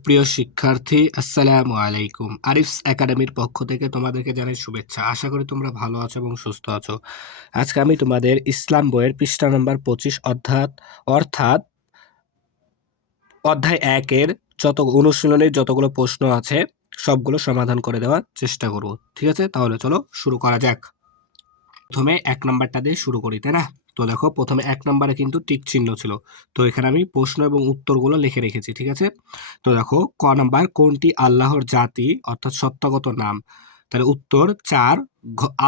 সুপ্রিয় শিক্ষার্থী, আসসালামু আলাইকুম। আরিফস একাডেমির পক্ষ থেকে তোমাদেরকে জানাই শুভেচ্ছা। আশা করি তোমরা ভালো আছো এবং সুস্থ আছো। আজকে আমি তোমাদের ইসলাম বইয়ের পৃষ্ঠা নম্বর 25 অর্থাৎ অধ্যায় 1-এর যত অনুশীলনের যতগুলো প্রশ্ন আছে সবগুলো সমাধান করে দেওয়ার চেষ্টা করব। ঠিক আছে, তাহলে চলো শুরু করা যাক। প্রথমে 1 নাম্বারটা দিয়ে শুরু করি, তাই না? তো দেখো, প্রথমে 1 নাম্বারে কিন্তু টিক চিহ্ন ছিল। তো এখানে আমি প্রশ্ন এবং উত্তরগুলো লিখে রেখেছি। ঠিক আছে, তো দেখো, ক নাম্বার, কোনটি আল্লাহর জাতি অর্থাৎ সত্তাগত নাম? তাহলে উত্তর 4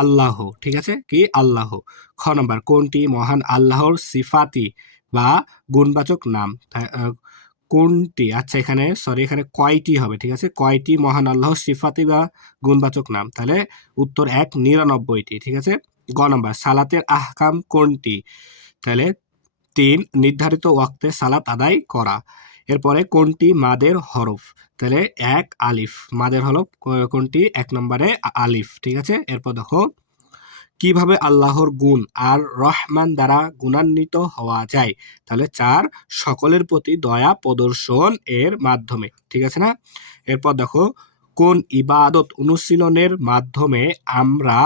আল্লাহ। ঠিক আছে, কি আল্লাহ। খ নাম্বার, কোনটি মহান আল্লাহর সিফাতি বা গুণবাচক নাম? কোনটি, আচ্ছা এখানে এখানে কয়টি হবে? ঠিক আছে, কয়টি মহান আল্লাহর সিফাতি বা গুণবাচক নাম? তাহলে উত্তর 1 99টি। ঠিক আছে। গ নাম্বার, সালাতের আহকাম কোনটি? তাহলে 3 নির্ধারিত ওয়াক্তে সালাত আদায় করা। এরপরে কোনটি মাদের হরফ? তাহলে 1 আলিফ। মাদের হরফ কোনটি? 1 নম্বরে আলিফ। ঠিক আছে। এরপর দেখো, কিভাবে আল্লাহর গুণ আর রহমান দ্বারা গুণান্বিত হওয়া যায়? তাহলে 4 সকলের প্রতি দয়া প্রদর্শন এর মাধ্যমে। ঠিক আছে না? এরপর দেখো, কোন ইবাদত অনুশীলনের মাধ্যমে আমরা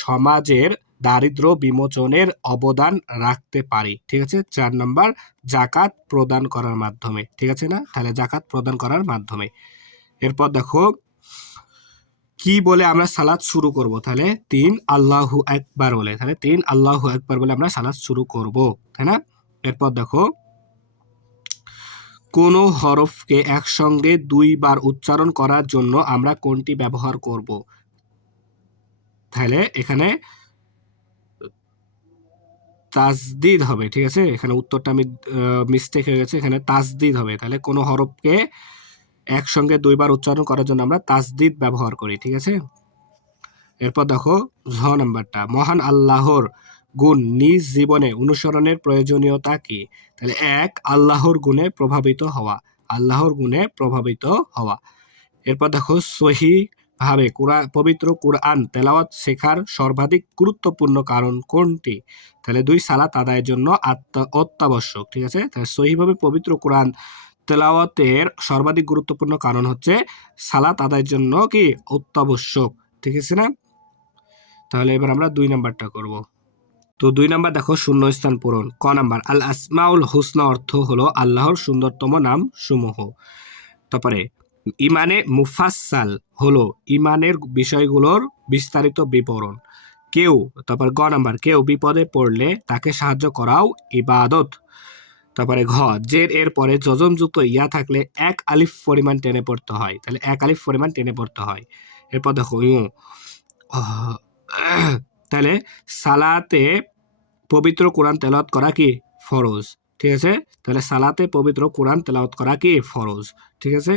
সমাজের দারিদ্র্য বিমোচনের অবদান রাখতে পারি? ঠিক আছে, 4 নম্বর, জাকাত প্রদান করার মাধ্যমে। ঠিক আছে না? তাহলে জাকাত প্রদান করার মাধ্যমে। এরপর দেখো, কি বলে আমরা সালাত শুরু করব? তাহলে 3 আল্লাহু আকবার বলে। তাহলে 3 আল্লাহু আকবার বলে আমরা সালাত শুরু করব, তাই না? এরপর দেখো, কোন হরফকে একসঙ্গে 2 বার উচ্চারণ করার জন্য আমরা কোনটি ব্যবহার করব? তাহলে এখানে তাসদিদ হবে। ঠিক আছে, এখানে উত্তরটা আমি মিস্টেক হয়ে গেছে, এখানে তাসদিদ হবে। তাহলে কোন হরফকে একসঙ্গে 2 বার উচ্চারণ করার জন্য আমরা তাসদিদ ব্যবহার করি। ঠিক আছে। এরপর দেখো, ঝ নাম্বারটা, মহান আল্লাহর গুণ নিজ জীবনে অনুসরণের প্রয়োজনীয়তা কি? তাহলে 1 আল্লাহর গুণে প্রভাবিত হওয়া। আল্লাহর গুণে প্রভাবিত হওয়া। এরপর দেখো, সহি ভাবে পবিত্র কুরআন তেলাওয়াত শেখার সর্বাধিক গুরুত্বপূর্ণ কারণ কোনটি? তাহলে 2 সালাত আদায়ের জন্য অত্যাবশ্যক। ঠিক আছে, তাহলে সহিভাবে পবিত্র কুরআন তেলাওয়াতের সর্বাধিক গুরুত্বপূর্ণ কারণ হচ্ছে সালাত আদায়ের জন্য কি অত্যাবশ্যক। ঠিক আছে না? তাহলে এবার আমরা 2 নাম্বারটা করব। তো 2 নাম্বার দেখো, শূন্যস্থান পূরণ। ক নাম্বার, আল আসমাউল হুসনা অর্থ হলো আল্লাহর সুন্দরতম নাম সমূহ। তারপরে ইমানে মুফাসসাল হলো ইমানের বিষয়গুলোর বিস্তারিত বিবরণ। তারপর গ নাম্বার, কেউ বিপদে পড়লে তাকে সাহায্য করাও ইবাদত। তারপরে ঘ, জের এর পরে যজমযুক্ত ইয়া থাকলে 1 আলিফ পরিমাণ টেনে পড়তে হয়। তাহলে 1 আলিফ পরিমাণ টেনে পড়তে হয়। এরপর দেখো, তাহলে সালাতে পবিত্র কোরআন তেলাওয়াত করা কি ফরজ? ঠিক আছে, তাহলে সালাতে পবিত্র কোরআন তেলাওয়াত করা কি ফরজ? ঠিক আছে।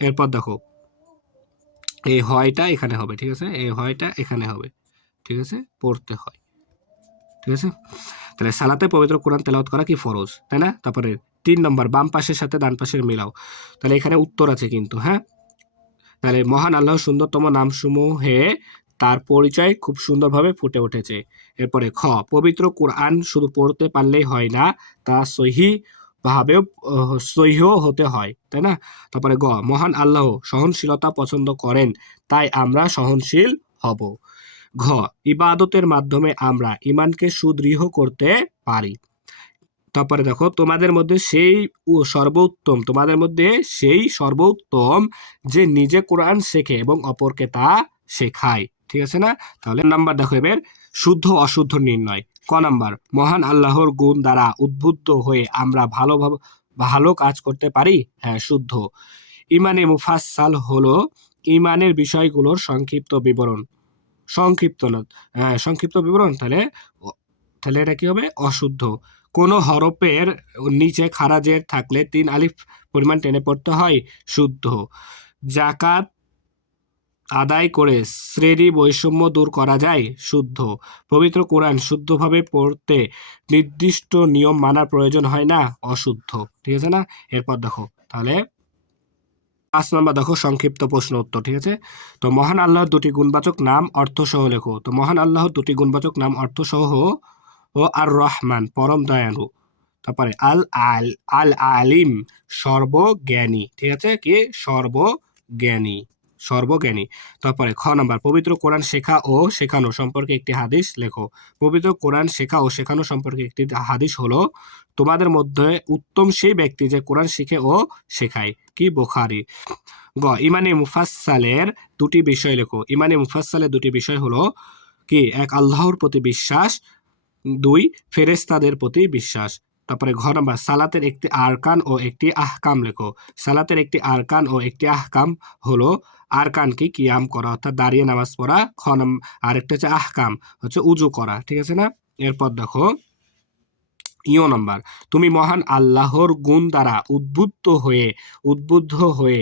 এরপর দেখো, এই হয়টা এখানে হবে। ঠিক আছে, এই হয়টা এখানে হবে। ঠিক আছে, পড়তে হয়। ঠিক আছে, তাহলে সালাতে পবিত্র কোরআন তেলাওয়াত করা কি ফরজ, তাই না? তারপরে 3 নম্বর, বাম পাশের সাথে ডান পাশের মিলাও। তাহলে এখানে উত্তর আছে কিন্তু, হ্যাঁ। তাহলে মহান আল্লাহর সুন্দরতম নামসমূহে তার পরিচয় খুব সুন্দরভাবে ফুটে উঠেছে। এরপরে খ, পবিত্র কোরআন শুধু পড়তে পারলেই হয় না, তা ভাবেও সহিহ হতে হয়, তাই না? তারপরে গ, মহান আল্লাহ সহনশীলতা পছন্দ করেন, তাই আমরা সহনশীল হব। ঘ, ইবাদতের মাধ্যমে আমরা ঈমানকে সুদৃঢ় করতে পারি। তারপরে দেখো, সেই সর্বোত্তম যে নিজে কোরআন শেখে এবং অপরকে তা শেখায়। ঠিক আছে না? তাহলে নাম্বার দেখো, এবার শুদ্ধ অশুদ্ধ নির্ণয়। ক নাম্বার, মহান আল্লাহর গুণ দ্বারা উদ্বুদ্ধ হয়ে আমরা ভালো কাজ করতে পারি। হ্যাঁ, শুদ্ধ। ইমানে মুফাসসাল হলো ইমানের বিষয়গুলোর সংক্ষিপ্ত বিবরণ। সংক্ষিপ্ত না, হ্যাঁ সংক্ষিপ্ত বিবরণ। তাহলে এটা কি হবে? অশুদ্ধ। কোনো হরফের নিচে খারাজের থাকলে 3 আলিফ পরিমাণ টেনে পড়তে হয়। শুদ্ধ। জাকাত আদায় করে শ্রেণী বৈষম্য দূর করা যায়। শুদ্ধ। পবিত্র কোরআন শুদ্ধভাবে পড়তে নির্দিষ্ট নিয়ম মানার প্রয়োজন হয় না। অশুদ্ধ। ঠিক আছে না? এরপর দেখো, তাহলে 5 নম্বর দেখো, সংক্ষিপ্ত প্রশ্ন উত্তর। ঠিক আছে, তো মহান আল্লাহর 2টি গুণবাচক নাম অর্থ সহ লেখো। তো মহান আল্লাহর 2টি গুণবাচক নাম অর্থ সহ ও আর রহমান পরম দয়ালু। তারপরে আল আলিম সর্বজ্ঞানী, ঠিক আছে, কি সর্বজ্ঞানী, সর্বজ্ঞানী। তারপরে খ নাম্বার পবিত্র কোরআন শেখা ও শেখানো সম্পর্কে একটি হাদিস লেখো। পবিত্র কোরআন শেখা ও শেখানো সম্পর্কে একটি হাদিস হলো, তোমাদের মধ্যে উত্তম সেই ব্যক্তি যে কোরআন শিখে ও শেখায়, কি বুখারী। গ ইমানে মুফাসসালের দুটি বিষয় লেখো। ইমানে মুফাসসালের দুটি বিষয় হলো কি, এক আল্লাহর প্রতি বিশ্বাস, দুই ফেরেশতাদের প্রতি বিশ্বাস। তারপরে ঘ নাম্বার সালাতের একটি আরকান ও একটি আহকাম লেখো। সালাতের একটি আরকান ও একটি আহকাম হলো, আরকান কি কিয়াম করা অর্থাৎ দাঁড়িয়ে নামাজ পড়া, আরেকটা হচ্ছে আহকাম হচ্ছে উজু করা, ঠিক আছে না। এরপর দেখো নাম্বার তুমি মহান আল্লাহর গুণ দ্বারা উদ্বুদ্ধ হয়ে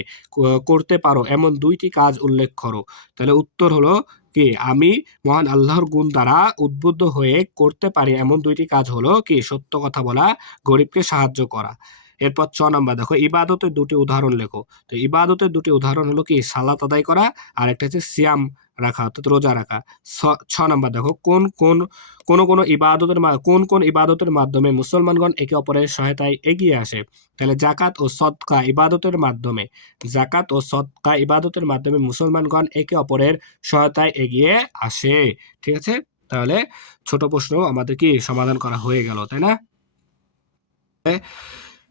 করতে পারো এমন দুইটি কাজ উল্লেখ করো। তাহলে উত্তর হলো কি, আমি মহান আল্লাহর গুণ দ্বারা উদ্বুদ্ধ হয়ে করতে পারি এমন দুইটি কাজ হলো কি, সত্য কথা বলা, গরিবকে সাহায্য করা। এরপর নাম্বার দেখো ইবাদতের দুটি উদাহরণ লেখো। তো ইবাদতের দুটি উদাহরণ হলো কি, সালাত আদায় করা আর একটা হচ্ছে সিয়াম রাখা অর্থাৎ রোজা রাখা। নাম্বার দেখো কোন কোন ইবাদতের মাধ্যমে মুসলমানগণ একে অপরের সহায়তায় এগিয়ে আসে। তাহলে জাকাত ও সদকা ইবাদতের মাধ্যমে মুসলমানগণ একে অপরের সহায়তায় এগিয়ে আসে, ঠিক আছে। তাহলে ছোট প্রশ্ন আমাদের কি সমাধান করা হয়ে গেল, তাই না।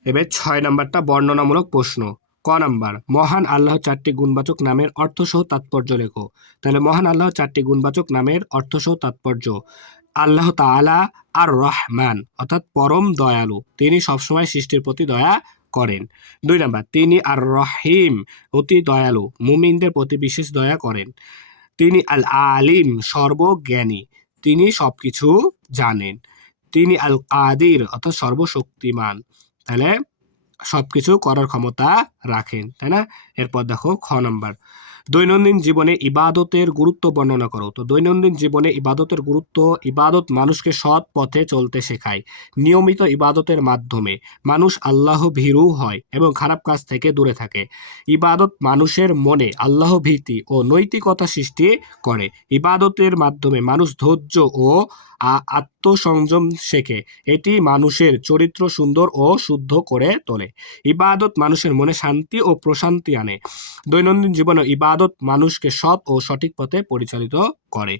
এবার 6 নাম্বারটা বর্ণনামূলক প্রশ্ন। ক নাম্বার মহান আল্লাহ চারটি গুণবাচক নামের অর্থসহ তাৎপর্য লেখো। তাহলে মহান আল্লাহ চারটি গুণবাচক নামের অর্থসহ তাৎপর্য, আল্লাহ তাআলা আর রহমান অর্থাৎ পরম দয়ালু, তিনি সবসময় সৃষ্টির প্রতি দয়া করেন। 2 নাম্বার তিনি আর রহিম অতি দয়ালু, মুমিনদের প্রতি বিশেষ দয়া করেন। তিনি আল আলিম সর্বজ্ঞানী, তিনি সবকিছু জানেন। তিনি আল কাদির অর্থাৎ সর্বশক্তিমান, তাহলে সবকিছু করার ক্ষমতা রাখেন, তাই না। এরপর দেখো খ নাম্বার দৈনন্দিন জীবনে ইবাদতের গুরুত্ব বর্ণনা করো। তো দৈনন্দিন জীবনে ইবাদতের গুরুত্ব, ইবাদত মানুষকে সৎ পথে চলতে শেখায়। নিয়মিত ইবাদতের মাধ্যমে মানুষ আল্লাহ ভীরু হয় এবং খারাপ কাজ থেকে দূরে থাকে। ইবাদত মানুষের মনে আল্লাহ ভীতি ও নৈতিকতা সৃষ্টি করে। ইবাদতের মাধ্যমে মানুষ ধৈর্য ও আত্মসংযম শেখে। এটি মানুষের চরিত্র সুন্দর ও শুদ্ধ করে তোলে। ইবাদত মানুষের মনে শান্তি ও প্রশান্তি আনে। দৈনন্দিন জীবনে ইবাদত মানুষকে সৎ ও সঠিক পথে পরিচালিত করে।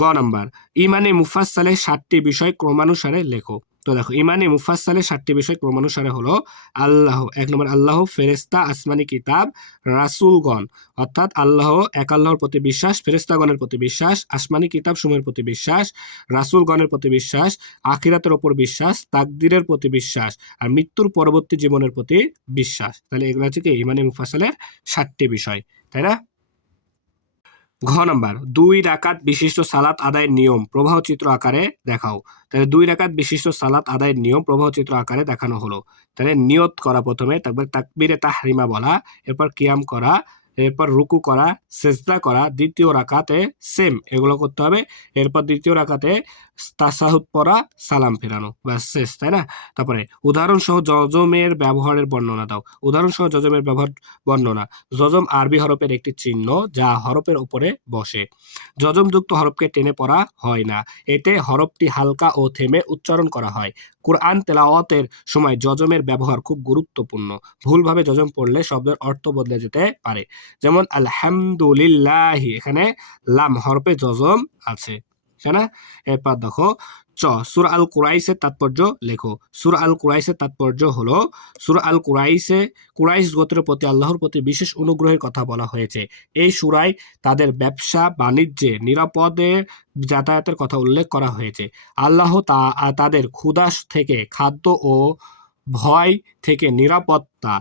গ নাম্বার ইমানে মুফাসসালের 7টি বিষয় ক্রমানুসারে লেখো। তো দেখো ইমানে মুফাসসালের 7টি বিষয় ক্রমানুসারে হলো আল্লাহ, 1 নম্বর আল্লাহ, ফেরেশতা, আসমানি কিতাব, রাসূলগণ অর্থাৎ এক আল্লাহর প্রতি বিশ্বাস, ফেরেশতাগণের প্রতি বিশ্বাস, আসমানি কিতাব সমূহের প্রতি বিশ্বাস, রাসূলগণের প্রতি বিশ্বাস, আখিরাতের ওপর বিশ্বাস, তাকদীরের প্রতি বিশ্বাস আর মৃত্যুর পরবর্তী জীবনের প্রতি বিশ্বাস। তাহলে এগুলো হচ্ছে কি ইমানে মুফাসসালের 7টি বিষয়, তাই না। ঘ নাম্বার 2 রাকাত বিশিষ্ট সালাত আদায়ের নিয়ম প্রবাহ চিত্র আকারে দেখাও। তাহলে 2 রাকাত বিশিষ্ট সালাত আদায়ের নিয়ম প্রবাহ চিত্র আকারে দেখানো হলো। তাহলে নিয়ত করা প্রথমে, তারপর তাকবীরে তাহরিমা বলা, এরপর কিয়াম করা, এরপর রুকু করা, সেজদা করা, দ্বিতীয় রাকাতে সেম এগুলো করতে হবে। এরপর দ্বিতীয় রাকাতে তাশাহুদ পড়া, সালাম ফেরানো, ব্যাস শেষ, তাই না। তারপরে উদাহরণসহ যজমের ব্যবহারের বর্ণনা দাও। উদাহরণসহ যজমের ব্যবহার বর্ণনা। যজম আরবি হরফের একটি চিহ্ন যা হরফের উপরে বসে। যজমযুক্ত হরফকে টেনে পড়া হয় না, এতে হরফটি হালকা ও থেমে উচ্চারণ করা হয়। কোরআন তেলাওয়াতের সময় যজমের ব্যবহার খুব গুরুত্বপূর্ণ। ভুলভাবে যজম পড়লে শব্দের অর্থ বদলে যেতে পারে। যেমন আলহামদুলিল্লাহি, এখানে লাম হরফে যজম আছে, তাই না। এরপর দেখো সূরা আল কুরাইশের তাৎপর্য লেখো। সূরা আল কুরাইশের তাৎপর্য হলো সূরা আল কুরাইশ গোত্রের প্রতি আল্লাহর প্রতি বিশেষ অনুগ্রহের কথা বলা হয়েছে। এই সূরায় তাদের ব্যবসা বাণিজ্যে নিরাপদে যাতায়াতের কথা উল্লেখ করা হয়েছে। আল্লাহ তাদের ক্ষুধা থেকে খাদ্য ও ভয় থেকে নিরাপত্তা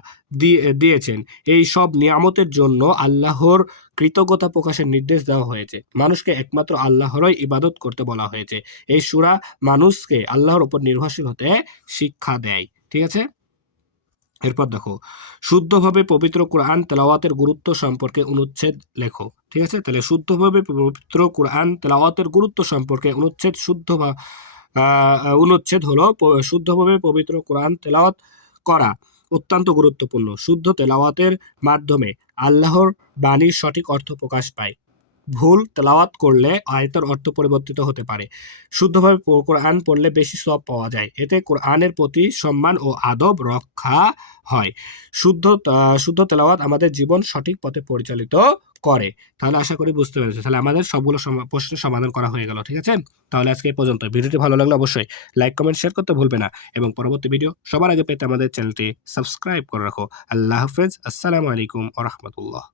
দিয়েছেন। এই সব নিয়ামতের জন্য আল্লাহর কৃতজ্ঞতা প্রকাশের নির্দেশ দেওয়া হয়েছে। মানুষকে একমাত্র আল্লাহরই ইবাদত করতে বলা হয়েছে। এই সূরা মানুষকে আল্লাহর উপর নির্ভরশীল হতে শিক্ষা দেয়, ঠিক আছে। এরপর দেখো শুদ্ধভাবে পবিত্র কোরআন তেলাওয়াতের গুরুত্ব সম্পর্কে অনুচ্ছেদ লেখো, ঠিক আছে। তাহলে শুদ্ধভাবে পবিত্র কোরআন তেলাওয়াতের গুরুত্ব সম্পর্কে অনুচ্ছেদ হলো শুদ্ধভাবে পবিত্র কোরআন তেলাওয়াত করা অত্যন্ত গুরুত্বপূর্ণ। শুদ্ধ তেলাওয়াতের মাধ্যমে আল্লাহর বাণীর সঠিক অর্থ প্রকাশ পায়। ভুল তেলাওয়াত করলে আয়াতের অর্থ পরিবর্তিত হতে পারে। শুদ্ধভাবে কোরআন পড়লে বেশি সওয়াব পাওয়া যায়। এতে কোরআনের প্রতি সম্মান ও আদব রক্ষা হয়। শুদ্ধ তেলাওয়াত আমাদের জীবন সঠিক পথে পরিচালিত করে। তাহলে আশা করি বুঝতে পেরেছো। তাহলে আমাদের সবগুলো প্রশ্নের সমাধান করা হয়ে গেল। ঠিক আছে? তাহলে আজকে এই পর্যন্ত। ভিডিওটি ভালো লাগলে অবশ্যই লাইক, কমেন্ট, শেয়ার করতে ভুলবে না এবং পরবর্তী ভিডিও সবার আগে পেতে আমাদের চ্যানেলটি সাবস্ক্রাইব করে রাখো। আল্লাহ হাফেজ। আসসালামু আলাইকুম ওয়া রাহমাতুল্লাহ।